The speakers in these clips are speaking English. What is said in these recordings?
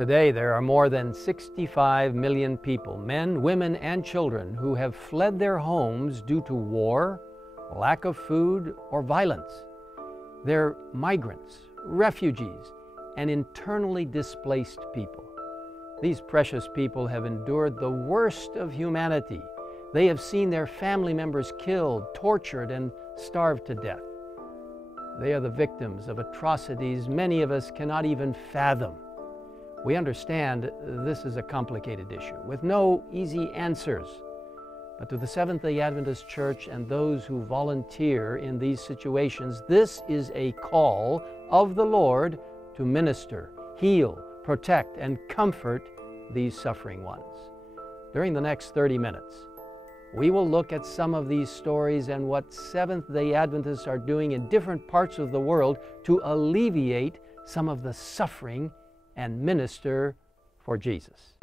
Today, there are more than 65 million people, men, women, and children, who have fled their homes due to war, lack of food, or violence. They're migrants, refugees, and internally displaced people. These precious people have endured the worst of humanity. They have seen their family members killed, tortured, and starved to death. They are the victims of atrocities many of us cannot even fathom. We understand this is a complicated issue with no easy answers. But to the Seventh-day Adventist Church and those who volunteer in these situations, this is a call of the Lord to minister, heal, protect, and comfort these suffering ones. During the next 30 minutes, we will look at some of these stories and what Seventh-day Adventists are doing in different parts of the world to alleviate some of the suffering and minister for Jesus.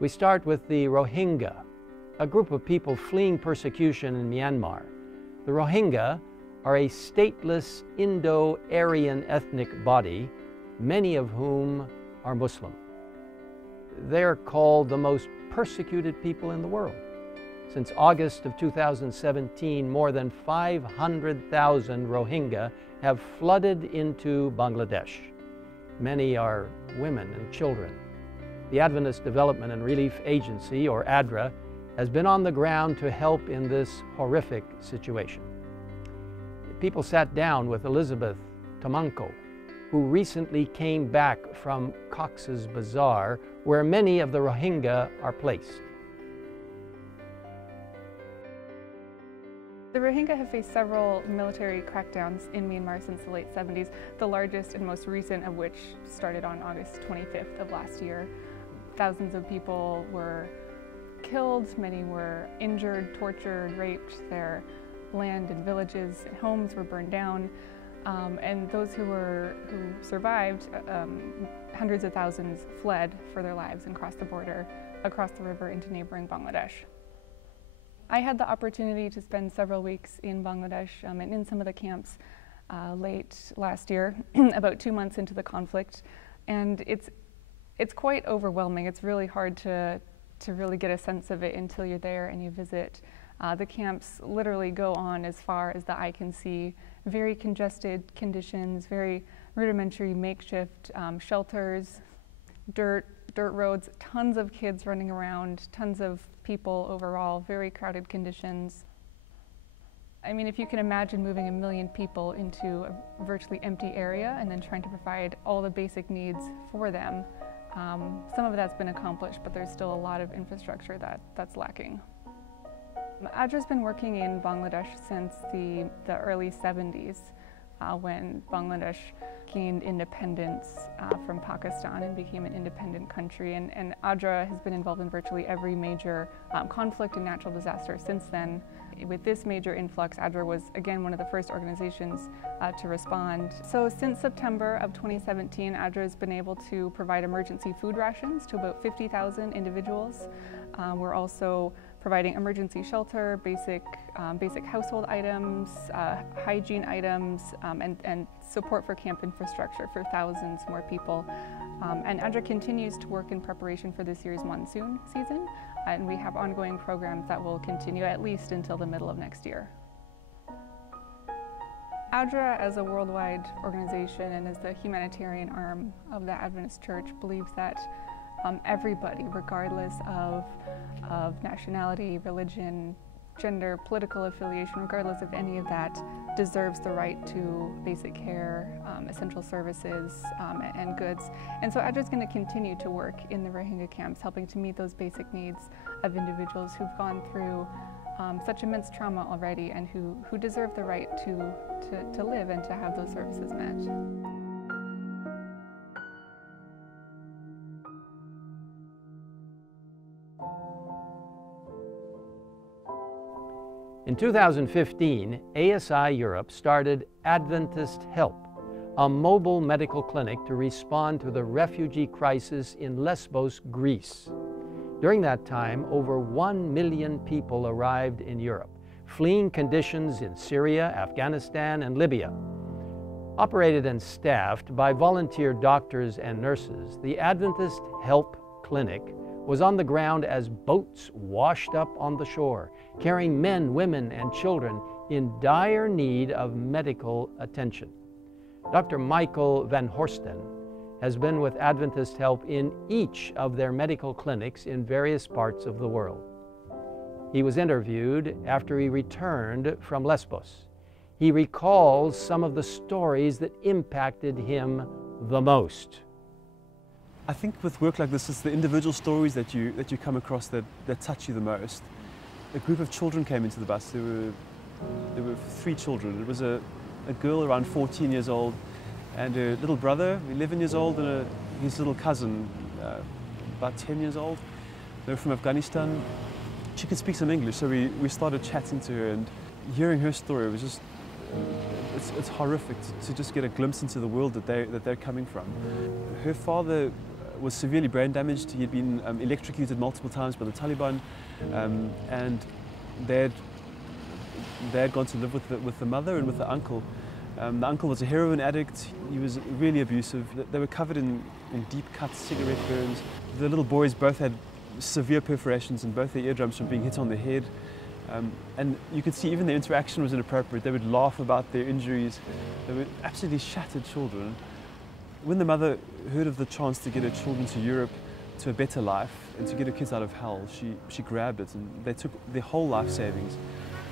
We start with the Rohingya, a group of people fleeing persecution in Myanmar. The Rohingya are a stateless Indo-Aryan ethnic body, many of whom are Muslim. They're called the most persecuted people in the world. Since August of 2017, more than 500,000 Rohingya have flooded into Bangladesh. Many are women and children. The Adventist Development and Relief Agency, or ADRA, has been on the ground to help in this horrific situation. People sat down with Elizabeth Tamanko, who recently came back from Cox's Bazar, where many of the Rohingya are placed. The Rohingya have faced several military crackdowns in Myanmar since the late 70s, the largest and most recent of which started on August 25th of last year. Thousands of people were killed, many were injured, tortured, raped, their land and villages and homes were burned down, and those who survived, hundreds of thousands fled for their lives and crossed the border, across the river into neighboring Bangladesh. I had the opportunity to spend several weeks in Bangladesh and in some of the camps late last year, about 2 months into the conflict, and it's quite overwhelming. It's really hard to really get a sense of it until you're there and you visit. The camps literally go on as far as the eye can see. Very congested conditions, very rudimentary makeshift shelters, dirt roads, tons of kids running around, tons of people overall, very crowded conditions. I mean, if you can imagine moving 1 million people into a virtually empty area and then trying to provide all the basic needs for them, some of that's been accomplished, but there's still a lot of infrastructure that's lacking. ADRA's been working in Bangladesh since the early 70s, when Bangladesh gained independence from Pakistan and became an independent country. And ADRA has been involved in virtually every major conflict and natural disaster since then. With this major influx, ADRA was again one of the first organizations to respond. So since September of 2017, ADRA has been able to provide emergency food rations to about 50,000 individuals. We're also providing emergency shelter, basic household items, hygiene items, and support for camp infrastructure for thousands more people. And ADRA continues to work in preparation for this year's monsoon season, and we have ongoing programs that will continue at least until the middle of next year. ADRA, as a worldwide organization and as the humanitarian arm of the Adventist Church, believes that everybody, regardless of nationality, religion, gender, political affiliation, regardless of any of that, deserves the right to basic care, essential services, and goods. And so ADRA is going to continue to work in the Rohingya camps, helping to meet those basic needs of individuals who've gone through such immense trauma already, and who deserve the right to live and to have those services met. In 2015, ASI Europe started Adventist Help, a mobile medical clinic to respond to the refugee crisis in Lesbos, Greece. During that time, over 1 million people arrived in Europe, fleeing conditions in Syria, Afghanistan, and Libya. Operated and staffed by volunteer doctors and nurses, the Adventist Help Clinic was on the ground as boats washed up on the shore, carrying men, women, and children in dire need of medical attention. Dr. Michael Van Horsten has been with Adventist Help in each of their medical clinics in various parts of the world. He was interviewed after he returned from Lesbos. He recalls some of the stories that impacted him the most. I think with work like this, it's the individual stories that you come across that touch you the most. A group of children came into the bus. There were 3 children. It was a girl around 14 years old, and a little brother, 11 years old, and his little cousin, about 10 years old. They were from Afghanistan. She could speak some English, so we started chatting to her, and hearing her story was just, it's horrific to just get a glimpse into the world that they're coming from. Her father was severely brain damaged. He had been electrocuted multiple times by the Taliban, and they had gone to live with the mother and with the uncle. The uncle was a heroin addict. He was really abusive. They were covered in deep cut cigarette burns. The little boys both had severe perforations in both their eardrums from being hit on the head. And you could see even their interaction was inappropriate. They would laugh about their injuries. They were absolutely shattered children. When the mother heard of the chance to get her children to Europe, to a better life, and to get her kids out of hell, she grabbed it, and they took their whole life savings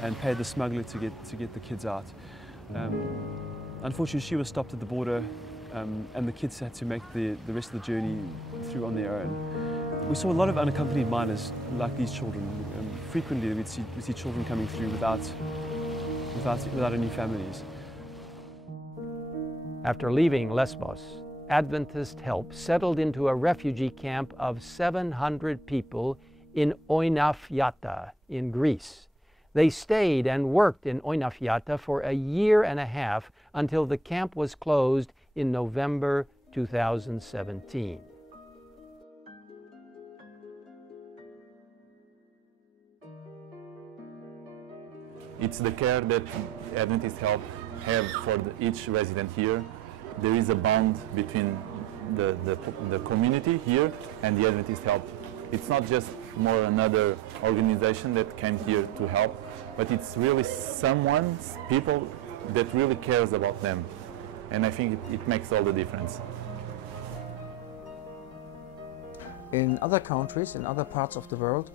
and paid the smuggler to get the kids out. Unfortunately, she was stopped at the border, and the kids had to make the rest of the journey through on their own. We saw a lot of unaccompanied minors like these children. Frequently, we'd see children coming through without any families. After leaving Lesbos, Adventist Help settled into a refugee camp of 700 people in Oinafyata in Greece. They stayed and worked in Oinafyata for a year and a half until the camp was closed in November 2017. It's the care that Adventist Help have for each resident here. There is a bond between the community here and the Adventist Help. It's not just more another organization that came here to help, but it's really people that really cares about them. And I think it makes all the difference. In other countries, in other parts of the world,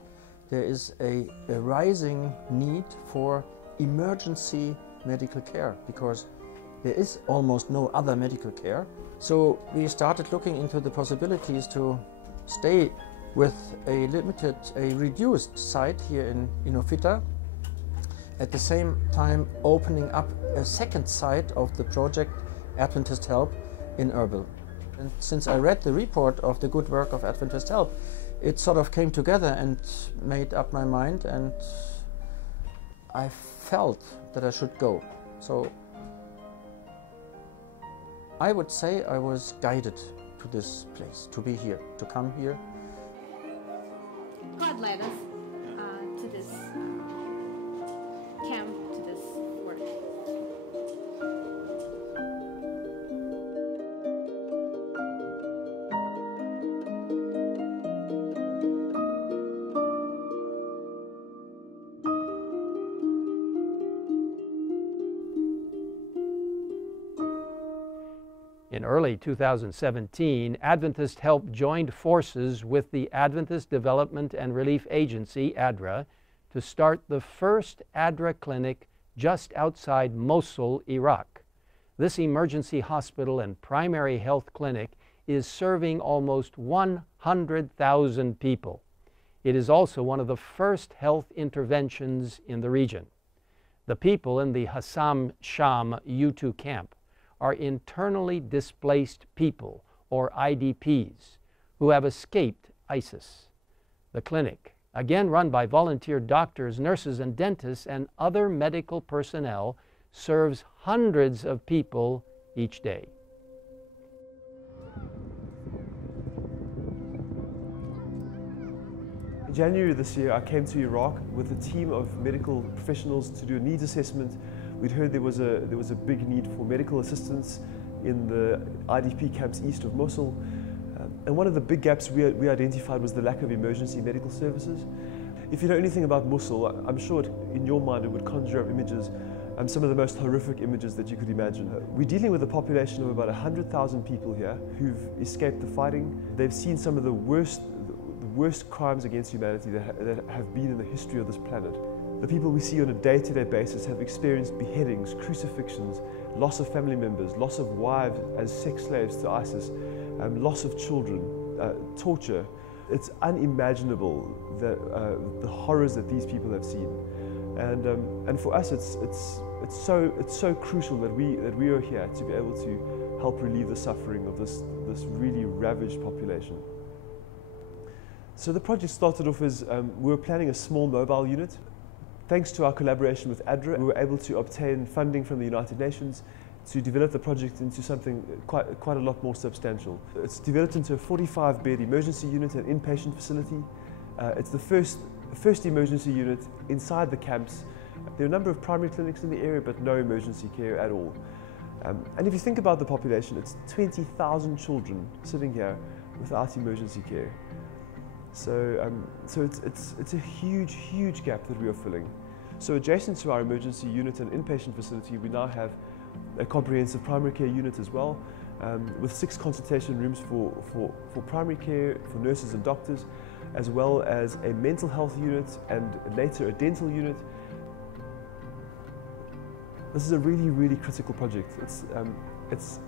there is a rising need for emergency medical care because there is almost no other medical care. So we started looking into the possibilities to stay with a reduced site here in Inofita, at the same time opening up a second site of the project Adventist Help in Erbil. And since I read the report of the good work of Adventist Help, it sort of came together and made up my mind, and I felt that I should go. So I would say I was guided to this place, to be here, to come here. God led us to this camp, to this work. In early 2017, Adventist Help joined forces with the Adventist Development and Relief Agency, ADRA, to start the first ADRA clinic just outside Mosul, Iraq. This emergency hospital and primary health clinic is serving almost 100,000 people. It is also one of the first health interventions in the region. The people in the Hassam Sham U2 camp are internally displaced people, or IDPs, who have escaped ISIS. The clinic, again run by volunteer doctors, nurses, and dentists and other medical personnel, serves hundreds of people each day. In January this year, I came to Iraq with a team of medical professionals to do a needs assessment. We'd heard there was a big need for medical assistance in the IDP camps east of Mosul. And one of the big gaps we identified was the lack of emergency medical services. If you know anything about Mosul, I'm sure in your mind it would conjure up images, some of the most horrific images that you could imagine. We're dealing with a population of about 100,000 people here who've escaped the fighting. They've seen some of the worst crimes against humanity that have been in the history of this planet. The people we see on a day-to-day basis have experienced beheadings, crucifixions, loss of family members, loss of wives as sex slaves to ISIS, loss of children, torture. It's unimaginable the horrors that these people have seen, and for us, it's so crucial that we are here to be able to help relieve the suffering of this really ravaged population. So the project started off as we were planning a small mobile unit. Thanks to our collaboration with ADRA, we were able to obtain funding from the United Nations to develop the project into something quite a lot more substantial. It's developed into a 45-bed emergency unit and inpatient facility. It's the first emergency unit inside the camps. There are a number of primary clinics in the area, but no emergency care at all. And if you think about the population, it's 20,000 children sitting here without emergency care. So it's a huge gap that we are filling. So adjacent to our emergency unit and inpatient facility, we now have a comprehensive primary care unit as well, with 6 consultation rooms for primary care, for nurses and doctors, as well as a mental health unit and later a dental unit. This is a really critical project. It's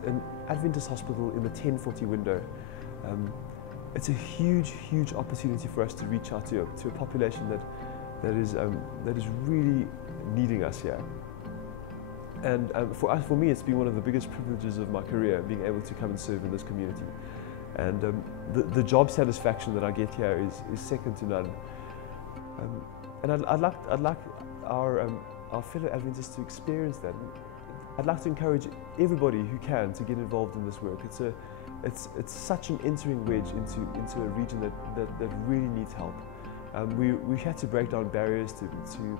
an Adventist hospital in the 1040 window. It's a huge opportunity for us to reach out to a population that is really needing us here. And for me, it's been one of the biggest privileges of my career, being able to come and serve in this community. And the job satisfaction that I get here is second to none. And I'd like our fellow Adventists to experience that. I'd like to encourage everybody who can to get involved in this work. It's such an entering wedge into a region that really needs help. We had to break down barriers, to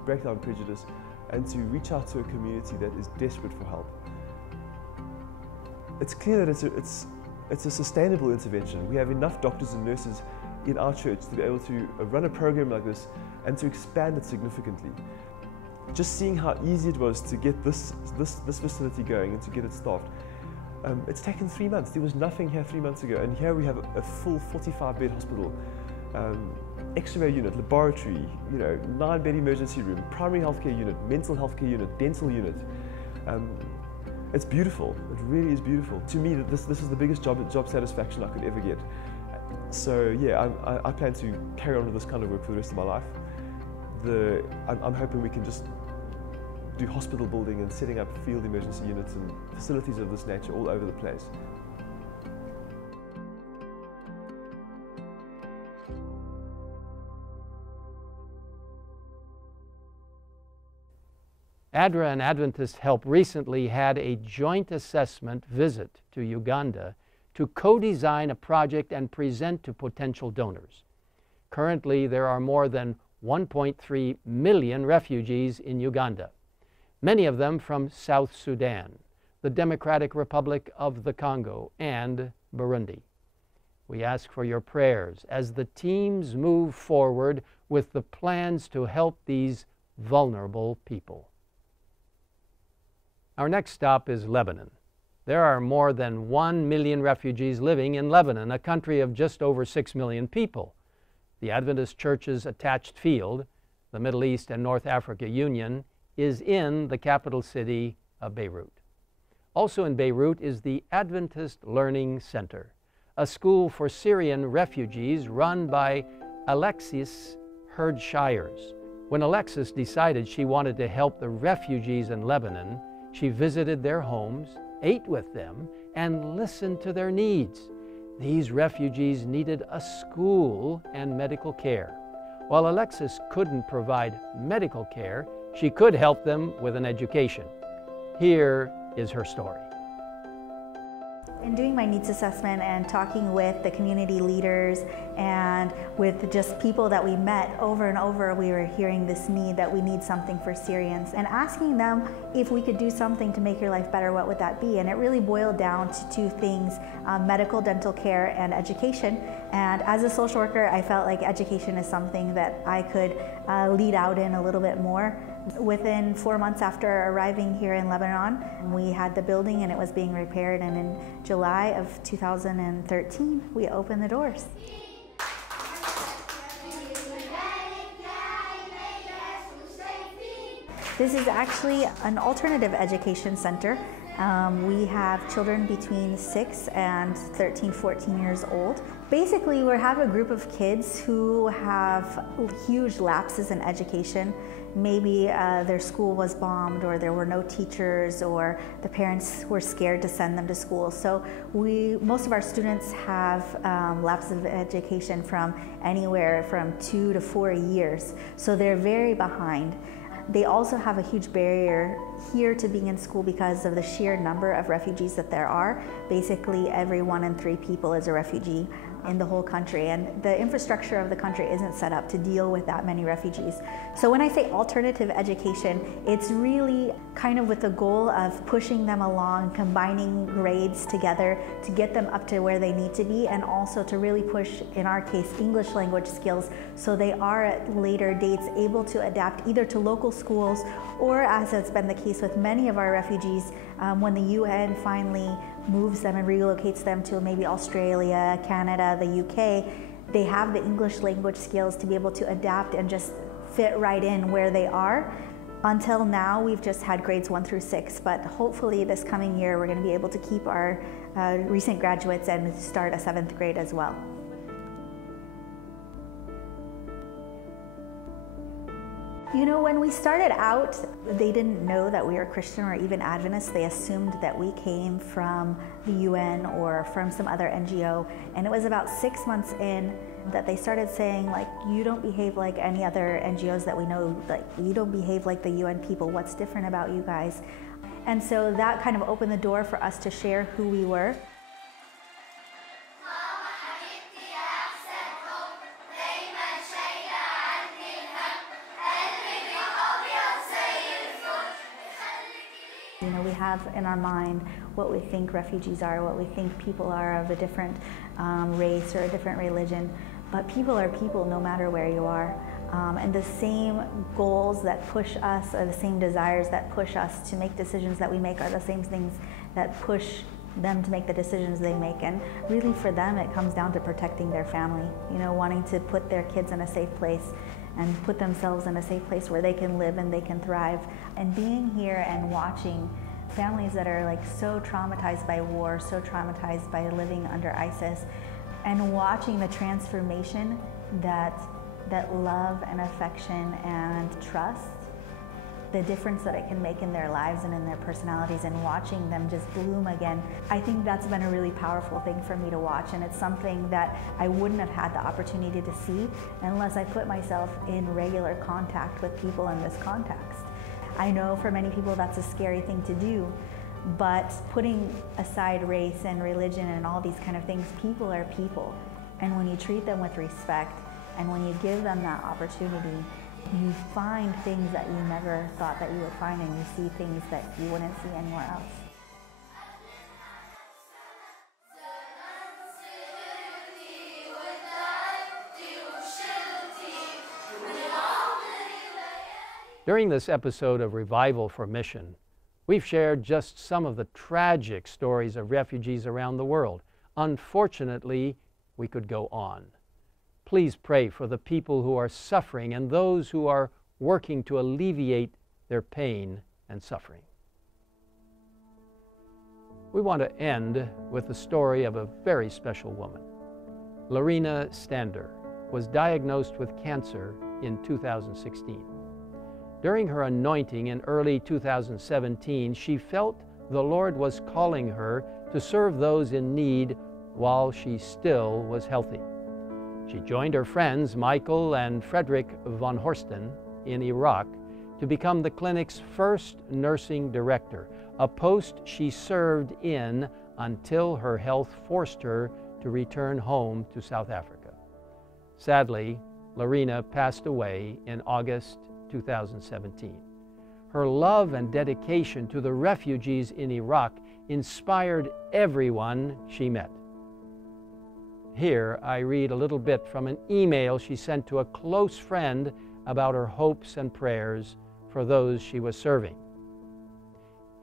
break down prejudice, and to reach out to a community that is desperate for help. It's clear that it's a sustainable intervention. We have enough doctors and nurses in our church to be able to run a program like this and to expand it significantly. Just seeing how easy it was to get this facility going and to get it staffed. It's taken 3 months. There was nothing here 3 months ago, and here we have a full 45-bed hospital, X-ray unit, laboratory, 9-bed emergency room, primary healthcare unit, mental healthcare unit, dental unit. It's beautiful. It really is beautiful. To me, this is the biggest job satisfaction I could ever get. So yeah, I plan to carry on with this kind of work for the rest of my life. I'm hoping we can just do hospital building and setting up field emergency units and facilities of this nature all over the place. ADRA and Adventist Help recently had a joint assessment visit to Uganda to co-design a project and present to potential donors. Currently, there are more than 1.3 million refugees in Uganda, many of them from South Sudan, the Democratic Republic of the Congo, and Burundi. We ask for your prayers as the teams move forward with the plans to help these vulnerable people. Our next stop is Lebanon. There are more than 1 million refugees living in Lebanon, a country of just over 6 million people. The Adventist Church's attached field, the Middle East and North Africa Union, is in the capital city of Beirut. Also in Beirut is the Adventist Learning Center, a school for Syrian refugees run by Alexis herd shires. When Alexis decided she wanted to help the refugees in Lebanon, she visited their homes, ate with them, and listened to their needs. These refugees needed a school and medical care. While Alexis couldn't provide medical care, she could help them with an education. Here is her story. In doing my needs assessment and talking with the community leaders and with just people that we met over and over, we were hearing this need that we need something for Syrians, and asking them if we could do something to make your life better, what would that be? And it really boiled down to two things, medical, dental care, and education. And as a social worker, I felt like education is something that I could lead out in a little bit more. Within 4 months after arriving here in Lebanon, we had the building and it was being repaired, and in July of 2013, we opened the doors. This is actually an alternative education center. We have children between 6 and 13, 14 years old. Basically, we have a group of kids who have huge lapses in education. Maybe their school was bombed, or there were no teachers, or the parents were scared to send them to school. So most of our students have lapses of education from anywhere from 2 to 4 years. So they're very behind. They also have a huge barrier here to being in school because of the sheer number of refugees that there are. Basically, every 1 in 3 people is a refugee in the whole country, and the infrastructure of the country isn't set up to deal with that many refugees. So when I say alternative education, it's really kind of with the goal of pushing them along, combining grades together to get them up to where they need to be, and also to really push, in our case, English language skills, so they are at later dates able to adapt either to local schools, or, as has been the case with many of our refugees, when the UN finally moves them and relocates them to maybe Australia, Canada, the UK, they have the English language skills to be able to adapt and just fit right in where they are. Until now, we've just had grades 1 through 6, but hopefully this coming year, we're going to be able to keep our recent graduates and start a 7th grade as well. You know, when we started out, they didn't know that we were Christian or even Adventist. They assumed that we came from the UN or from some other NGO. And it was about 6 months in that they started saying, like, you don't behave like any other NGOs that we know. Like, you don't behave like the UN people. What's different about you guys? And so that kind of opened the door for us to share who we were. You know, we have in our mind what we think refugees are, what we think people are of a different race or a different religion, but people are people no matter where you are. And the same goals that push us, or the same desires that push us to make decisions that we make, are the same things that push them to make the decisions they make. And really for them, it comes down to protecting their family, you know, wanting to put their kids in a safe place and put themselves in a safe place where they can live and they can thrive. And being here and watching families that are like so traumatized by war, so traumatized by living under ISIS, and watching the transformation that love and affection and trust, the difference that it can make in their lives and in their personalities, and watching them just bloom again. I think that's been a really powerful thing for me to watch, and it's something that I wouldn't have had the opportunity to see unless I put myself in regular contact with people in this context. I know for many people that's a scary thing to do, but putting aside race and religion and all these kind of things, people are people. And when you treat them with respect, and when you give them that opportunity, you find things that you never thought that you would find, and you see things that you wouldn't see anywhere else. During this episode of Revival for Mission, we've shared just some of the tragic stories of refugees around the world. Unfortunately, we could go on. Please pray for the people who are suffering and those who are working to alleviate their pain and suffering. We want to end with the story of a very special woman, Lorena Stander. was diagnosed with cancer in 2016. During her anointing in early 2017, she felt the Lord was calling her to serve those in need while she still was healthy. She joined her friends Michael and Frederick von Horsten in Iraq to become the clinic's first nursing director, a post she served in until her health forced her to return home to South Africa. Sadly, Lorena passed away in August 2017. Her love and dedication to the refugees in Iraq inspired everyone she met. Here I read a little bit from an email she sent to a close friend about her hopes and prayers for those she was serving.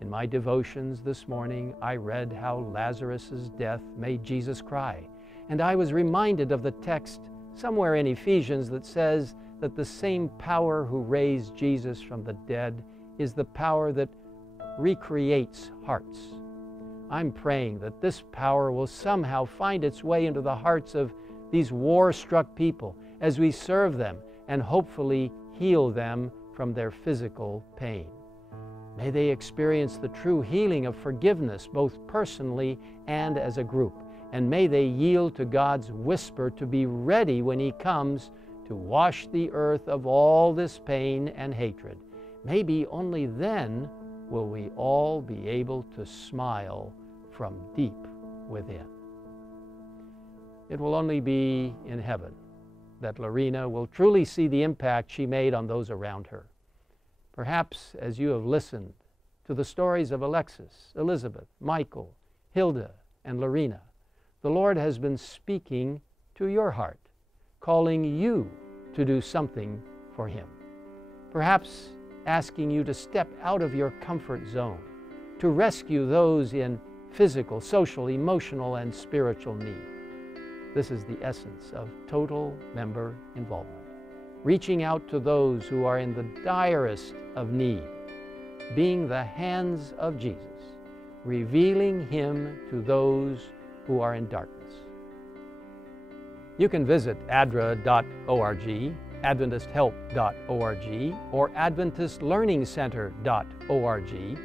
In my devotions this morning, I read how Lazarus' death made Jesus cry, and I was reminded of the text somewhere in Ephesians that says that the same power who raised Jesus from the dead is the power that recreates hearts. I'm praying that this power will somehow find its way into the hearts of these war-struck people as we serve them and hopefully heal them from their physical pain. May they experience the true healing of forgiveness, both personally and as a group. And may they yield to God's whisper to be ready when He comes to wash the earth of all this pain and hatred. Maybe only then will we all be able to smile from deep within. It will only be in heaven that Lorena will truly see the impact she made on those around her. Perhaps as you have listened to the stories of Alexis, Elizabeth, Michael, Hilda, and Lorena, the Lord has been speaking to your heart, calling you to do something for Him. Perhaps asking you to step out of your comfort zone, to rescue those in physical, social, emotional, and spiritual need. This is the essence of total member involvement. Reaching out to those who are in the direst of need, being the hands of Jesus, revealing Him to those who are in darkness. You can visit adra.org, adventisthelp.org, or adventistlearningcenter.org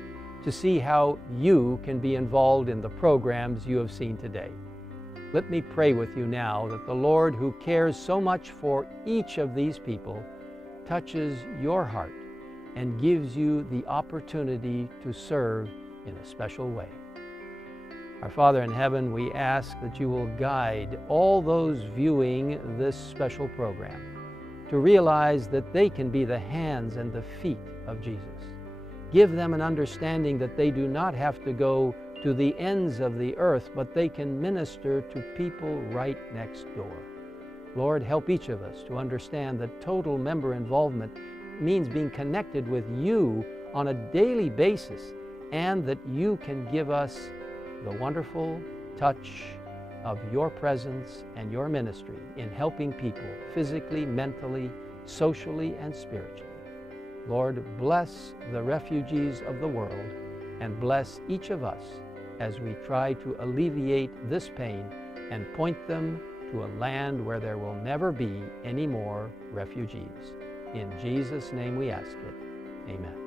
to see how you can be involved in the programs you have seen today. Let me pray with you now that the Lord, who cares so much for each of these people, touches your heart and gives you the opportunity to serve in a special way. Our Father in heaven, we ask that you will guide all those viewing this special program to realize that they can be the hands and the feet of Jesus. Give them an understanding that they do not have to go to the ends of the earth, but they can minister to people right next door. Lord, help each of us to understand that total member involvement means being connected with you on a daily basis, and that you can give us the wonderful touch of your presence and your ministry in helping people physically, mentally, socially, and spiritually. Lord, bless the refugees of the world and bless each of us as we try to alleviate this pain and point them to a land where there will never be any more refugees. In Jesus' name we ask it. Amen.